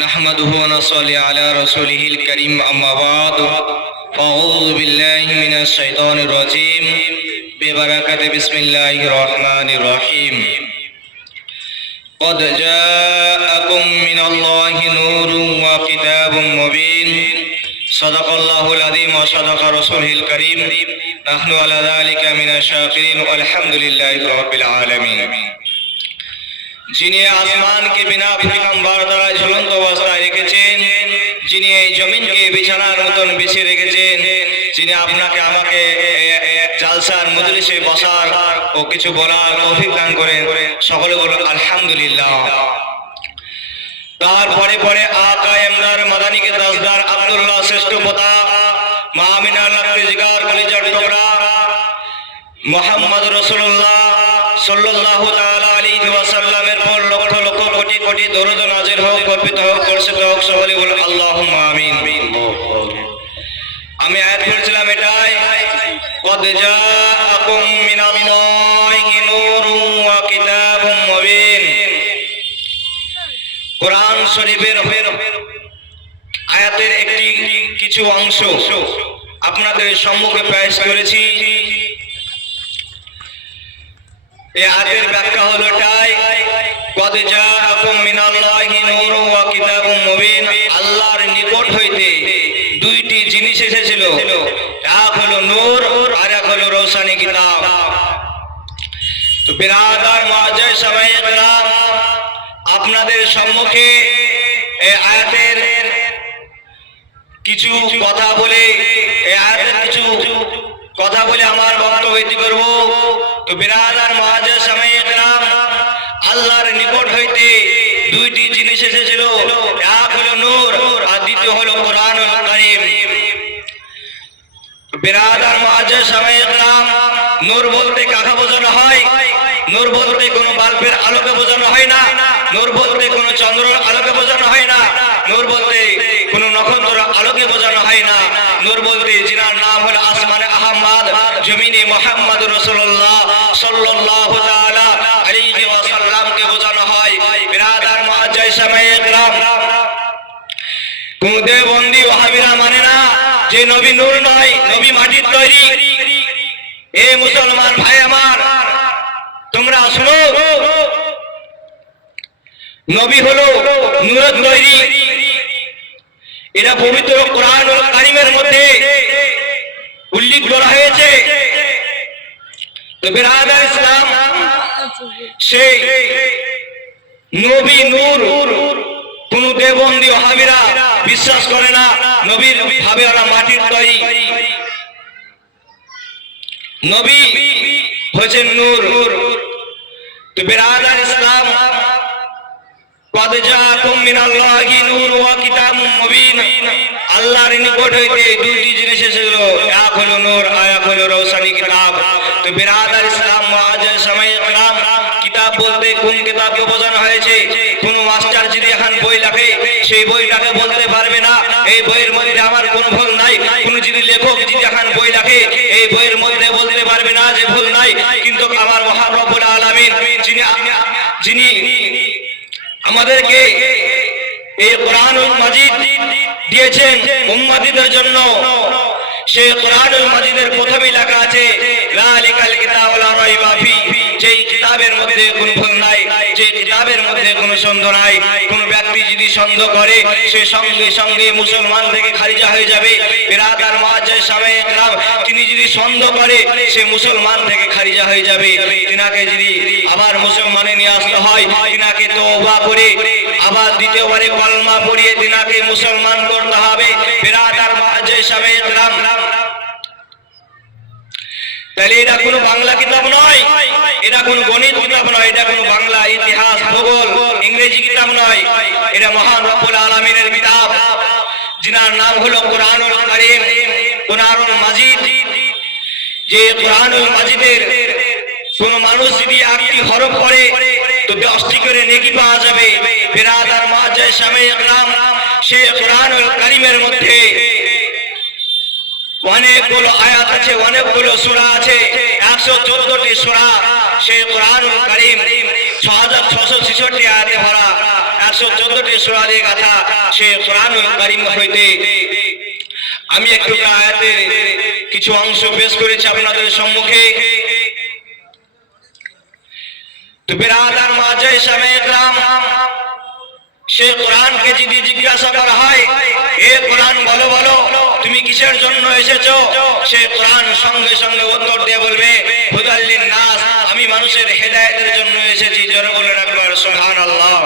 نحمده ونصلي على رسوله الكريم أما بعد فأعوذ بالله من الشيطان الرجيم ببركة بسم الله الرحمن الرحيم قد جاءكم من الله نور وكتاب مبين صدق الله العظيم وصدق رسوله الكريم نحن على ذلك من الشاكرين والحمد لله رب العالمين যিনি আসমানকে বিনা পয়গম্বর দ্বারা ঝুলন্ত অবস্থায় রেখেছেন, যিনি এই জমিনকে বিছানার মতন বিছিয়ে রেখেছেন, যিনি আপনাকে আমাকে জালসার মজলিসে বসার ও কিছু বলার তৌফিক দান করেন, সকলে বলুন আলহামদুলিল্লাহ। তারপরে পরে আকা এমদার মাদানীকে দাসদার আব্দুল্লাহ শ্রেষ্ঠ পোতা মা আমিনার লাখে জিগার কলিজার টুকরা মুহাম্মদ রাসূলুল্লাহ সাল্লাল্লাহু তাআলা আলাইহি ওয়াসাল্লামের পর লক্ষ লক্ষ কোটি কোটি দরুদ নাযিল হোক, কল্পিত হোক, বর্ষিত হোক, সকলে বলুন আল্লাহুম্মা আমিন। আমি আয়াত পড়ছিলাম এটাই, কদ জাআকুম মিনাল্লাহি নূরুন ওয়া কিতাবুম মুবিন। কোরআন শরীফের আয়াতের একটি কিছু অংশ আপনাদের সম্মুখে পেশ করেছি। এই আয়াতের ব্যাখ্যা হলো এটাই, কদ জাআকুম মিনাল্লাহি নূরুন ওয়া কিতাবুম মুবিন। আল্লাহর নিকট হইতে দুইটি জিনিস এসেছিল, এক হলো নূর আর এক হলো রোশানি কিতাব। তো বিরাদার মুআজ্জিজ সামায়ে কেরাম, আপনাদের সম্মুখে এই আয়াতের কিছু কথা বলে আমার বক্তব্য ইতি করব। তো বিরাদার মুআজ্জিজ সামায়ে কেরাম, আল্লাহর নিকট হইতে দুইটি জিনিস এসেছিল, এক হলো নূর আর দ্বিতীয় হলো কোরআনুল কারীম। বিরাদার মুআজ্জিজ সামায়ে কেরাম, নূর বলতে কাকে বোঝানো হয়? নূর বলতে কোনো বাল্বের আলোকে বোঝানো হয় না, নূর বলতে কোনো চন্দ্রের আলোকে বোঝানো হয় না, নূর বলতে কোনো নক্ষত্রের আলোকে বোঝানো হয় না। নূর বলতে যিনার নাম হলো আসমানে আহমদ, জমিনে মুহাম্মদ রাসূলুল্লাহ সাল্লাল্লাহু তাআলা আলাইহি ওয়াসাল্লামকে বোঝানো হয়। বিরাদার মুআজ্জিজ সামায়ে কেরাম, কোন দেওবন্দি ওয়াহাবিরা মানে না যে নবী নূর নয়, নবী মাটির তৈরি। এ মুসলমান ভাই আমার, তোমরা শুনো, নবী হলো নূরের তৈরি। এটা পবিত্র কোরআনুল কারীমের মধ্যে উল্লেখ করা হয়েছে। তো বিরাদার ইসলাম, সেই নবী নূর কোন দেওবন্দি ওয়াহাবিরা বিশ্বাস করে না। নবীর ভাবে ওরা মাটির তৈরি, নবী হচ্ছেন নূর। তো বিরাদার ইসলাম, কদ জাআকুম মিনাল্লাহি নূরুন ওয়া কিতাবুম মুবিন। আল্লাহর নিকট হইতে দুইটি জিনিস এসেছিল, এক হলো নূর আর এক হলো রোশানি কিতাব। তো বিরাদার ইসলাম মুআজ্জিজ সামায়ে কেরাম, কিতাব বলতে কোন কিতাবকে বোঝানো হয়েছে? কোন মাস্টার যদি এখন বই লেখে, সেই বইটাকে বলতে পারবে না এই বইয়ের মধ্যে আমার কোনো ভুল নাই। কোন যদি লেখক যদি এখন বই লেখে, এই বইয়ের মধ্যে বলতে পারবে না যে ভুল নাই। কিন্তু আমার মহান রব্বুল আলামিন যিনি আমাদেরকে এই কোরআনুল মাজিদ দিয়েছেন উম্মতিদের জন্য, সেই কোরআনুল মাজিদের প্রথমেই লেখা আছে যালিকাল কিতাবু লা রাইবা ফীহি। যেই কিতাবের মধ্যে কোনো ভুল নাই, যে কিতাবের মধ্যে কোনো সন্দেহ নাই। কোন ব্যক্তি যদি সন্দেহ করে, সে সঙ্গে সঙ্গে মুসলমান থেকে খারিজা হয়ে যাবে। বিরাদার মুআজ্জিজ সামায়ে কেরাম, তিনি যদি সন্দেহ করে, সে মুসলমান থেকে খারিজা হয়ে যাবে। তিনাকে যদি আবার মুসলমানে নিয়ে আসতে হয়, তিনাকে তওবা করে আবার দ্বিতীয়বারে কলমা পড়িয়ে তিনাকে মুসলমান করতে হবে। বিরাদার মুআজ্জিজ সামায়ে কেরাম, তাহলে এটা কোনো বাংলা কিতাব নয়, এটা কোনো গণিত কিতাব নয়, এটা কোনো বাংলা ইতিহাস ভূগোল ইংরেজি কিতাব নয়। এটা মহান রব্বুল আলামিনের কিতাব, যিনার নাম হলো কোরআনুল কারীম, কোরআনুল মাজিদ। যে কোরআনুল মাজিদের কোন মানুষ যদি একটি হরফ পড়ে, তো 10টি করে নেকি পাওয়া যাবে। বিরাদার মুআজ্জিজ সামায়ে কেরাম, সেই কোরআনুল কারীমের মধ্যে অনেকগুলো আয়াত আছে, অনেকগুলো সূরা আছে, 114টি সূরা সেই কোরআনুল কারীম, 6666 আয়াতে ভরা 114টি সূরা দিয়ে গাথা সেই কোরআনুল কারীম হইতে আমি একটু আয়াতের কিছু অংশ পেশ করেছি আপনাদের সম্মুখে। তো বিরাদার মাঝে ইসলামে ইকরাম, সে কোরআনকে যদি জিজ্ঞাসা করা হয়, এ কোরআন বলো বলো তুমি কিসের জন্য এসেছো, সে কোরআন সঙ্গে সঙ্গে উত্তর দিয়ে বলবে হুদাল লিন নাস, আমি মানুষের হেদায়েতের জন্য এসেছি। জোরে বলে রাখবার সুবহানাল্লাহ।